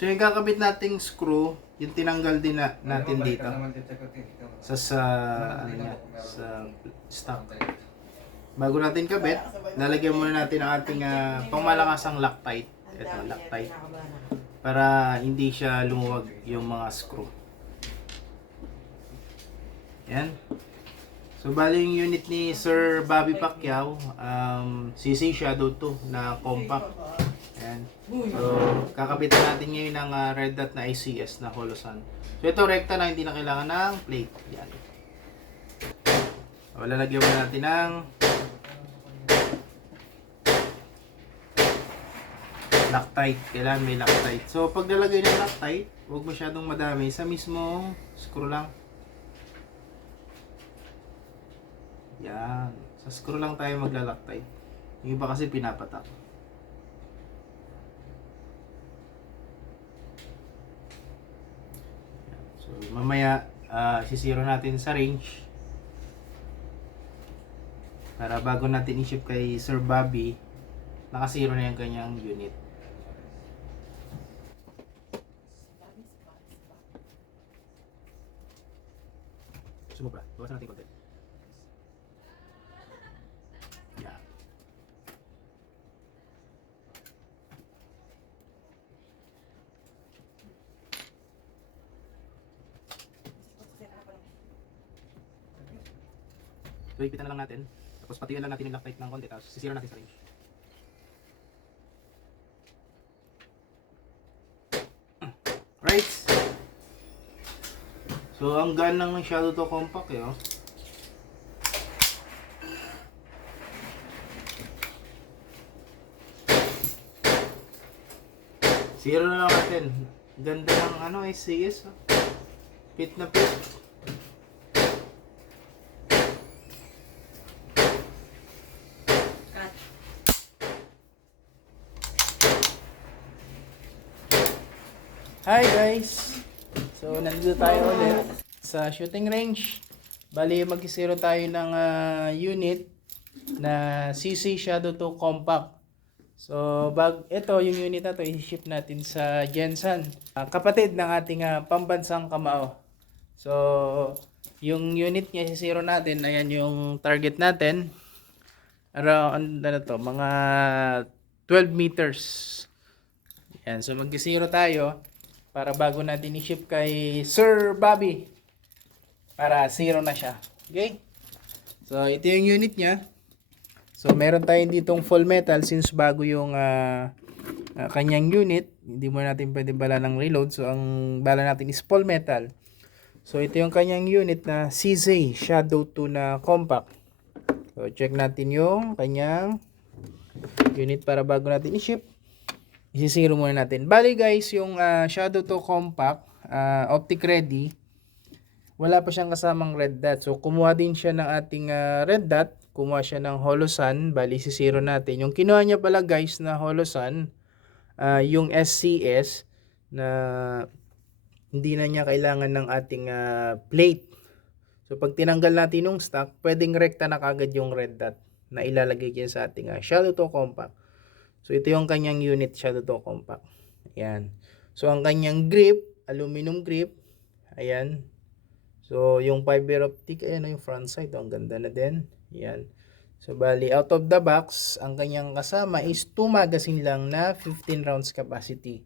So yung kakabit nating screw, yung tinanggal din natin dito sa ano niya, sa stock. Bago natin kabit, lalagyan muna natin ang ating pangmalakasang Loctite. Ito, Loctite. Para hindi siya lumuwag yung mga screw. Yan. So bali yung unit ni Sir Bobby Pacquiao, CC Shadow 2 na compact. Ayan. So kakabitan natin ngayon ng red dot na ICS na Holosun. So ito rekta na, hindi na kailangan ng plate. Yan. So lalagyan mo natin ng Loctite. Kailangan may Loctite. So pag nalagay ng Loctite, huwag masyadong madami. Sa mismong screw lang. Yan. Sa screw lang tayo magla-Loctite. Yung iba kasi pinapatak. So mamaya sisiro natin sa range. Para bago natin i-ship kay Sir Bobby, nakasiro na yung kanyang unit. Sumubra. Bawasan natin konti. Yan. So ipitan na lang natin. Tapos patigan lang natin yung Loctite ng konti. Tapos sisira natin sa range. Right. So ang gaan lang ng Shadow 2 compact eh. Oh. Zero na lang natin. Ganda ng ano ICS. Oh. Fit na fit. Hi guys! So nandito tayo ulit sa shooting range. Bali mag-zero tayo ng unit na CC Shadow 2 Compact. So ito yung unit na to i-ship natin sa Jensen, kapatid ng ating pambansang kamao. So yung unit niya i-zero natin, ayan yung target natin. Around ano to, mga 12 meters. Yan, so mag-zero tayo para bago natin i-ship kay Sir Bobby para zero na siya. Okay? So ito yung unit niya. So meron tayong ditong full metal since bago yung kanyang unit. Hindi mo natin pwede bala ng reload. So ang bala natin is full metal. So ito yung kanyang unit na CZ Shadow 2 na compact. So check natin yung kanyang unit para bago natin i-ship. Isisiro muna natin. Bali guys, yung Shadow 2 Compact, optic ready, wala pa siyang kasamang red dot. So kumuha din siya ng ating red dot, kumuha siya ng Holosun, bali isisiro natin. Yung kinuha niya pala guys na Holosun, yung SCS, na hindi na niya kailangan ng ating plate. So pag tinanggal natin yung stock, pwedeng rekta na kagad yung red dot na ilalagay dyan sa ating Shadow 2 Compact. So ito yung kanyang unit Shadow 2 Compact. Ayan. So ang kanyang grip, aluminum grip. Ayan. So yung fiber optic, ayan yung front side. Ang ganda na din. Ayan. So bali out of the box, ang kanyang kasama is 2 magazine lang na 15 rounds capacity.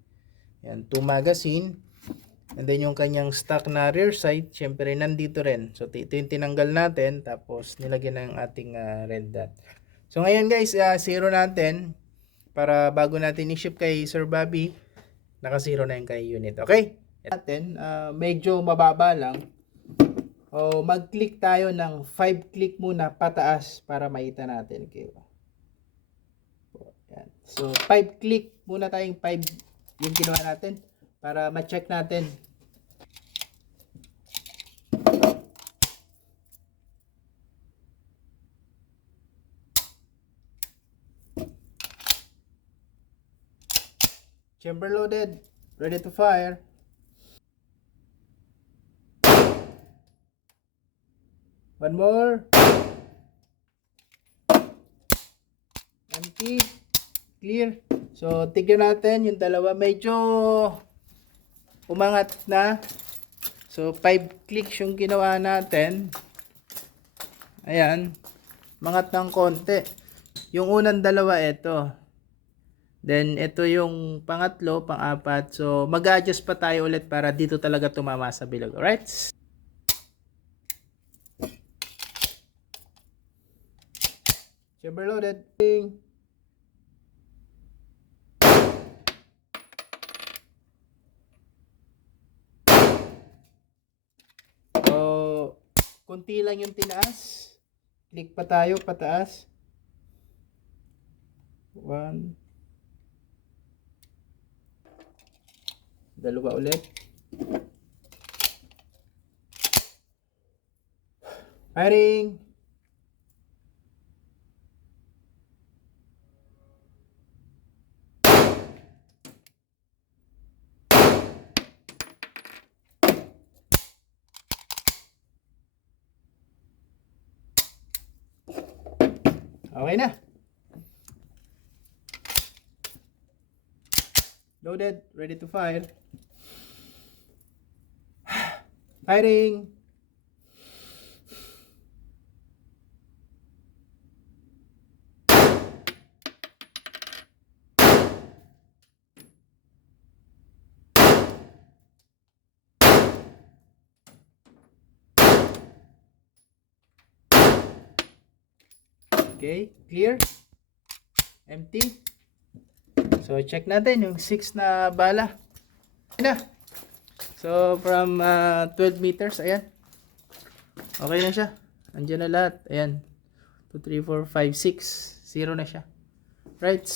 Ayan, 2 magazine. And then yung kanyang stock na rear sight, syempre nandito rin. So ito yung tinanggal natin, tapos nilagyan ng ating red dot. So ngayon guys, zero natin. Para bago natin i-ship kay Sir Bobby, naka-zero na yung kay unit. Okay? Natin, medyo mababa lang. O mag-click tayo ng 5 click muna pataas para makita natin. Okay. Yan. So 5 click muna tayong 5 yung ginawa natin para ma-check natin. Chamber loaded, ready to fire. One more. Empty. Clear. So, tignan natin yung dalawa. Medyo umangat na. So 5 clicks yung ginawa natin. Ayan. Umangat ng konti. Yung unang dalawa ito. Then ito yung pangatlo, pang-apat. So mag-adjust pa tayo ulit para dito talaga tumama sa bilog. Alright? Chamber loaded. So, kunti lang yung tinaas. Click pa tayo pataas. 1. Dalawa ulit. Firing. Okay na. Loaded, ready to fire. Firing. Okay, clear. Empty. So check natin yung 6 na bala. Ayan na. So from 12 meters, ayan. Okay na siya. Andiyan na lahat. Ayan. 2, 3, 4, 5, 6. 0 na siya. Right.